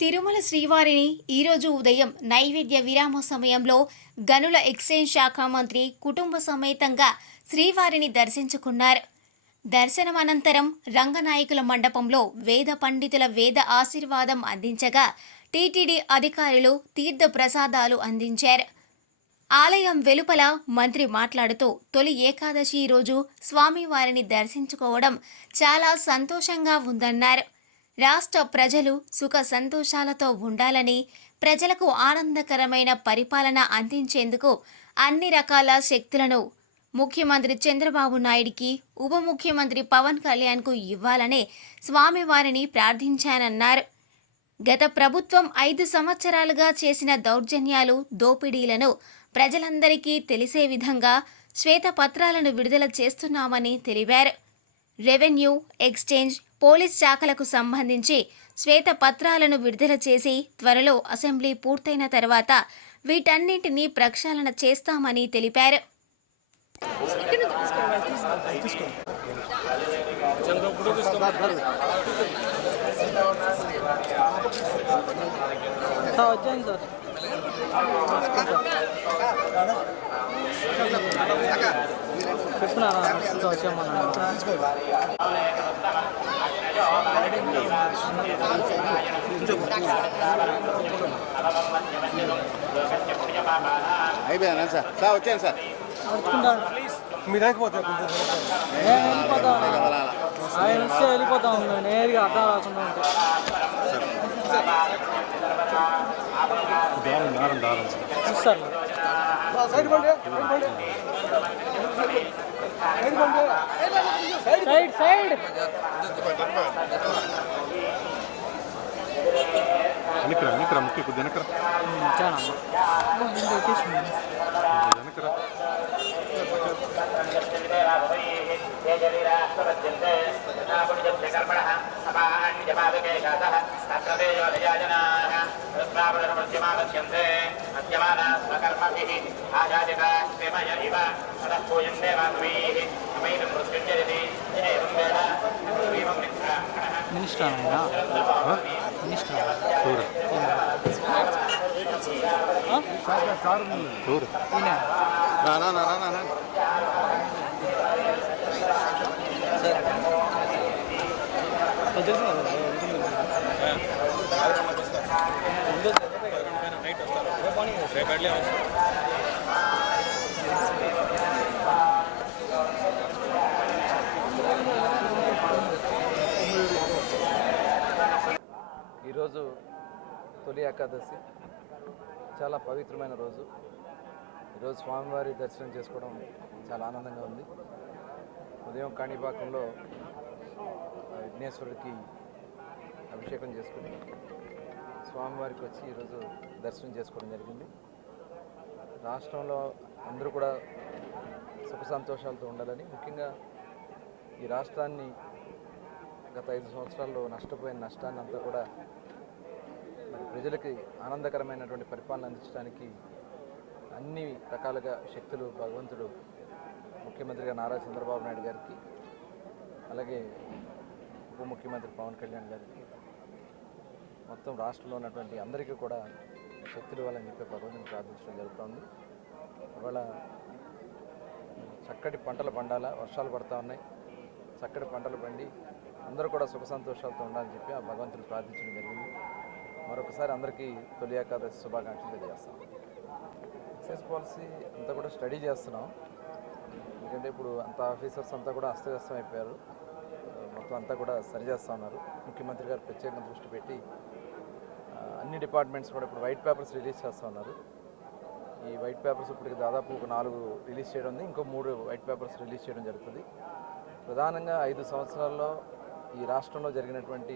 తిరుమల శ్రీవారిని ఈరోజు ఉదయం నైవేద్య విరామ సమయంలో గనుల ఎక్సైజ్ శాఖ మంత్రి కుటుంబ సమేతంగా శ్రీవారిని దర్శించుకున్నారు. దర్శనం అనంతరం రంగనాయకుల మండపంలో వేద పండితుల వేద ఆశీర్వాదం అందించగా టీటీడీ అధికారులు తీర్థ ప్రసాదాలు అందించారు. ఆలయం వెలుపల మంత్రి మాట్లాడుతూ తొలి ఏకాదశి రోజు స్వామివారిని దర్శించుకోవడం చాలా సంతోషంగా ఉందన్నారు. రాష్ట్ర ప్రజలు సుఖ సంతోషాలతో ఉండాలని, ప్రజలకు ఆనందకరమైన పరిపాలన అందించేందుకు అన్ని రకాల శక్తులను ముఖ్యమంత్రి చంద్రబాబు నాయుడికి, ఉప ముఖ్యమంత్రి పవన్ కళ్యాణ్కు ఇవ్వాలని స్వామివారిని ప్రార్థించానన్నారు. గత ప్రభుత్వం 5 సంవత్సరాలుగా చేసిన దౌర్జన్యాలు, దోపిడీలను ప్రజలందరికీ తెలిసే విధంగా శ్వేతపత్రాలను విడుదల చేస్తున్నామని తెలిపారు. రెవెన్యూ, ఎక్స్చేంజ్, పోలీస్ శాఖలకు సంబంధించి శ్వేతపత్రాలను విడుదల చేసి త్వరలో అసెంబ్లీ పూర్తయిన తర్వాత వీటన్నింటినీ ప్రక్షాళన చేస్తామని తెలిపారు. అయిపోయానా సార్? సార్ వచ్చాను సార్. మీరు వెళ్ళిపోతాం ఆయన వస్తే వెళ్ళిపోతాం నేరుగా అర్థం రాకుండా ఉంటే చూస్తారు. సైడ్ సైడ్ వెనకరా ముఖ్య కొద్ది వెనకరా వెనకరా మినిస్టర్ ఆయన మినిస్టర్ చూడు చూడు నా ఈరోజు తొలి ఏకాదశి చాలా పవిత్రమైన రోజు. ఈరోజు స్వామివారి దర్శనం చేసుకోవడం చాలా ఆనందంగా ఉంది. ఉదయం కాణిపాకంలో విఘ్నేశ్వరుడికి అభిషేకం చేసుకుని స్వామివారికి వచ్చి ఈరోజు దర్శనం చేసుకోవడం జరిగింది. రాష్ట్రంలో అందరూ కూడా సుఖ సంతోషాలతో ఉండాలని, ముఖ్యంగా ఈ రాష్ట్రాన్ని గత 5 సంవత్సరాల్లో నష్టపోయిన నష్టాన్ని అంతా కూడా మరి ప్రజలకి ఆనందకరమైనటువంటి పరిపాలన అందించడానికి అన్ని రకాలుగా శక్తులు భగవంతుడు ముఖ్యమంత్రిగా నారా చంద్రబాబు నాయుడు గారికి, అలాగే ఉప ముఖ్యమంత్రి పవన్ కళ్యాణ్ గారికి, మొత్తం రాష్ట్రంలో ఉన్నటువంటి అందరికీ కూడా శక్తులు ఇవ్వాలని చెప్పి భగవంతుని ప్రార్థించడం జరుగుతుంది. ఇవాళ చక్కటి పంటలు పండాలా, వర్షాలు పడతా ఉన్నాయి, చక్కటి పంటలు పండి అందరూ కూడా సుఖ సంతోషాలతో ఉండాలని చెప్పి ఆ భగవంతుని ప్రార్థించడం జరిగింది. మరొకసారి అందరికీ తొలి ఏకాదశి శుభాకాంక్షలు తెలియజేస్తాం. ఎక్సైజ్ పాలసీ అంతా కూడా స్టడీ చేస్తున్నాం. ఎందుకంటే ఇప్పుడు అంత ఆఫీసర్స్ అంతా కూడా అస్తవ్యస్తం అయిపోయారు. మొత్తం అంతా కూడా సరిచేస్తూ ఉన్నారు. ముఖ్యమంత్రి గారు ప్రత్యేకంగా దృష్టి పెట్టి అన్ని డిపార్ట్మెంట్స్ కూడా ఇప్పుడు వైట్ పేపర్స్ రిలీజ్ చేస్తూ ఉన్నారు. ఈ వైట్ పేపర్స్ ఇప్పటికి దాదాపు ఒక 4 రిలీజ్ చేయడం ఉంది. ఇంకో 3 వైట్ పేపర్స్ రిలీజ్ చేయడం జరుగుతుంది. ప్రధానంగా 5 సంవత్సరాల్లో ఈ రాష్ట్రంలో జరిగినటువంటి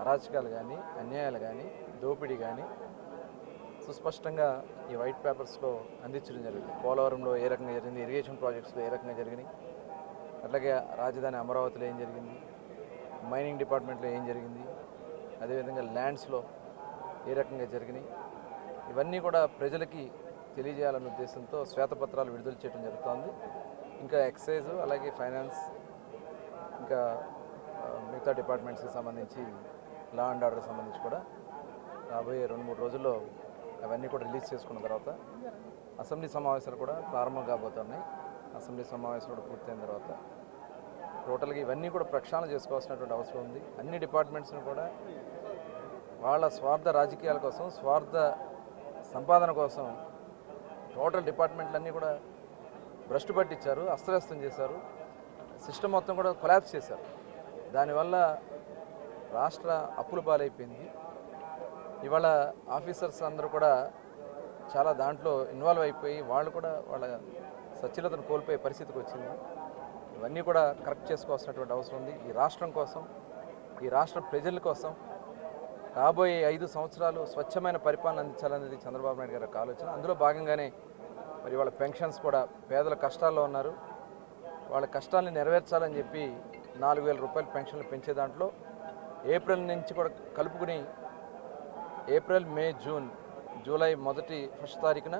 అరాచకాలు కానీ, అన్యాయాలు కానీ, దోపిడీ కానీ సుస్పష్టంగా ఈ వైట్ పేపర్స్లో అందించడం జరిగింది. పోలవరంలో ఏ రకంగా జరిగింది, ఇరిగేషన్ ప్రాజెక్ట్స్లో ఏ రకంగా జరిగినాయి, అట్లాగే రాజధాని అమరావతిలో ఏం జరిగింది, మైనింగ్ డిపార్ట్మెంట్లో ఏం జరిగింది, అదేవిధంగా ల్యాండ్స్లో ఏ రకంగా జరిగినాయి, ఇవన్నీ కూడా ప్రజలకి తెలియజేయాలన్న ఉద్దేశంతో శ్వేతపత్రాలు విడుదల చేయడం జరుగుతోంది. ఇంకా ఎక్సైజ్, అలాగే ఫైనాన్స్, ఇంకా మిగతా డిపార్ట్మెంట్స్కి సంబంధించి లా అండ్ ఆర్డర్ సంబంధించి కూడా రాబోయే 2-3 రోజుల్లో అవన్నీ కూడా రిలీజ్ చేసుకున్న తర్వాత అసెంబ్లీ సమావేశాలు కూడా ప్రారంభం కాబోతున్నాయి. అసెంబ్లీ సమావేశాలు కూడా పూర్తయిన తర్వాత టోటల్గా ఇవన్నీ కూడా ప్రక్షాళన చేసుకోవాల్సినటువంటి అవసరం ఉంది. అన్ని డిపార్ట్మెంట్స్ని కూడా వాళ్ళ స్వార్థ రాజకీయాల కోసం, స్వార్థ సంపాదన కోసం టోటల్ డిపార్ట్మెంట్లన్నీ కూడా భ్రష్టు పట్టించారు, అస్తవ్యస్తం చేశారు, సిస్టమ్ మొత్తం కూడా కొలాప్స్ చేశారు. దానివల్ల రాష్ట్ర అప్పుల పాలైపోయింది. ఇవాళ ఆఫీసర్స్ అందరూ కూడా చాలా దాంట్లో ఇన్వాల్వ్ అయిపోయి వాళ్ళు కూడా వాళ్ళ సచ్ఛిలతను కోల్పోయే పరిస్థితికి వచ్చింది. ఇవన్నీ కూడా కరెక్ట్ చేసుకోవాల్సినటువంటి అవసరం ఉంది. ఈ రాష్ట్రం కోసం, ఈ రాష్ట్ర ప్రజల కోసం రాబోయే 5 సంవత్సరాలు స్వచ్ఛమైన పరిపాలన అందించాలనేది చంద్రబాబు నాయుడు గారి ఆలోచన. అందులో భాగంగానే మరి వాళ్ళ పెన్షన్స్ కూడా పేదల కష్టాల్లో ఉన్నారు, వాళ్ళ కష్టాలను నెరవేర్చాలని చెప్పి 4,000 రూపాయల పెన్షన్లు పెంచే దాంట్లో ఏప్రిల్ నుంచి కూడా కలుపుకుని ఏప్రిల్, మే, జూన్, జూలై ఫస్ట్ తారీఖున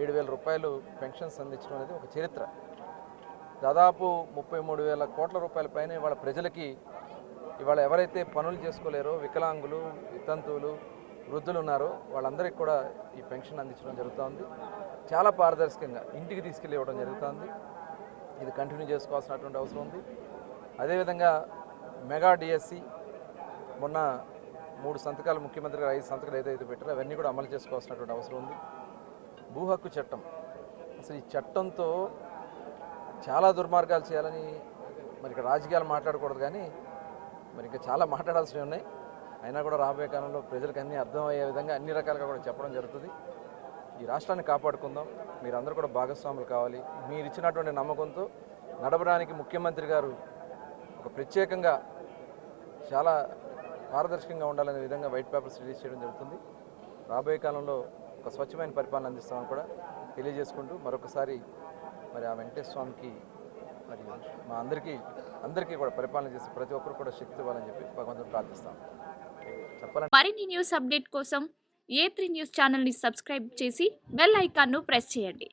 7,000 రూపాయలు పెన్షన్స్ అందించడం అనేది ఒక చరిత్ర. దాదాపు 33,000 కోట్ల రూపాయల పైన ఇవాళ ప్రజలకి ఇవాళ ఎవరైతే పనులు చేసుకోలేరో, వికలాంగులు, వితంతువులు, వృద్ధులు ఉన్నారో వాళ్ళందరికీ కూడా ఈ పెన్షన్ అందించడం జరుగుతుంది. చాలా పారదర్శకంగా ఇంటికి తీసుకెళ్ళి ఇవ్వడం జరుగుతుంది. ఇది కంటిన్యూ చేసుకోవాల్సినటువంటి అవసరం ఉంది. అదేవిధంగా మెగా డిఎస్సి మొన్న 3 సంతకాలు ముఖ్యమంత్రి గారు 5 సంతకాలు ఏదైతే పెట్టారో అవన్నీ కూడా అమలు చేసుకోవాల్సినటువంటి అవసరం ఉంది. భూ హక్కు చట్టం, అసలు ఈ చట్టంతో చాలా దుర్మార్గాలు చేయాలని మరి ఇక్కడ రాజకీయాలు మాట్లాడకూడదు, కానీ మరి ఇంకా చాలా మాట్లాడాల్సినవి ఉన్నాయి. అయినా కూడా రాబోయే కాలంలో ప్రజలకు అన్నీ అర్థమయ్యే విధంగా అన్ని రకాలుగా కూడా చెప్పడం జరుగుతుంది. ఈ రాష్ట్రాన్ని కాపాడుకుందాం, మీరందరూ కూడా భాగస్వాములు కావాలి. మీరు ఇచ్చినటువంటి నమ్మకంతో నడపడానికి ముఖ్యమంత్రి గారు ఒక ప్రత్యేకంగా చాలా పారదర్శకంగా ఉండాలనే విధంగా వైట్ పేపర్స్ రిలీజ్ చేయడం జరుగుతుంది. రాబోయే కాలంలో ఒక స్వచ్ఛమైన పరిపాలన అందిస్తామని కూడా తెలియజేసుకుంటూ మరొకసారి మరి ఆ వెంకటేశ్వర స్వామికి మరి మా అందరికీ కూడా పరిపాలన చేసి ప్రతి ఒక్కరు కూడా శక్తి ఇవ్వాలని చెప్పి భగవంతుని ప్రార్థిస్తాం. చెప్పాలంటే మరిన్ని న్యూస్ అప్డేట్ కోసం A3 న్యూస్ ఛానల్ని సబ్స్క్రైబ్ చేసి బెల్ ఐకాన్ను ప్రెస్ చేయండి.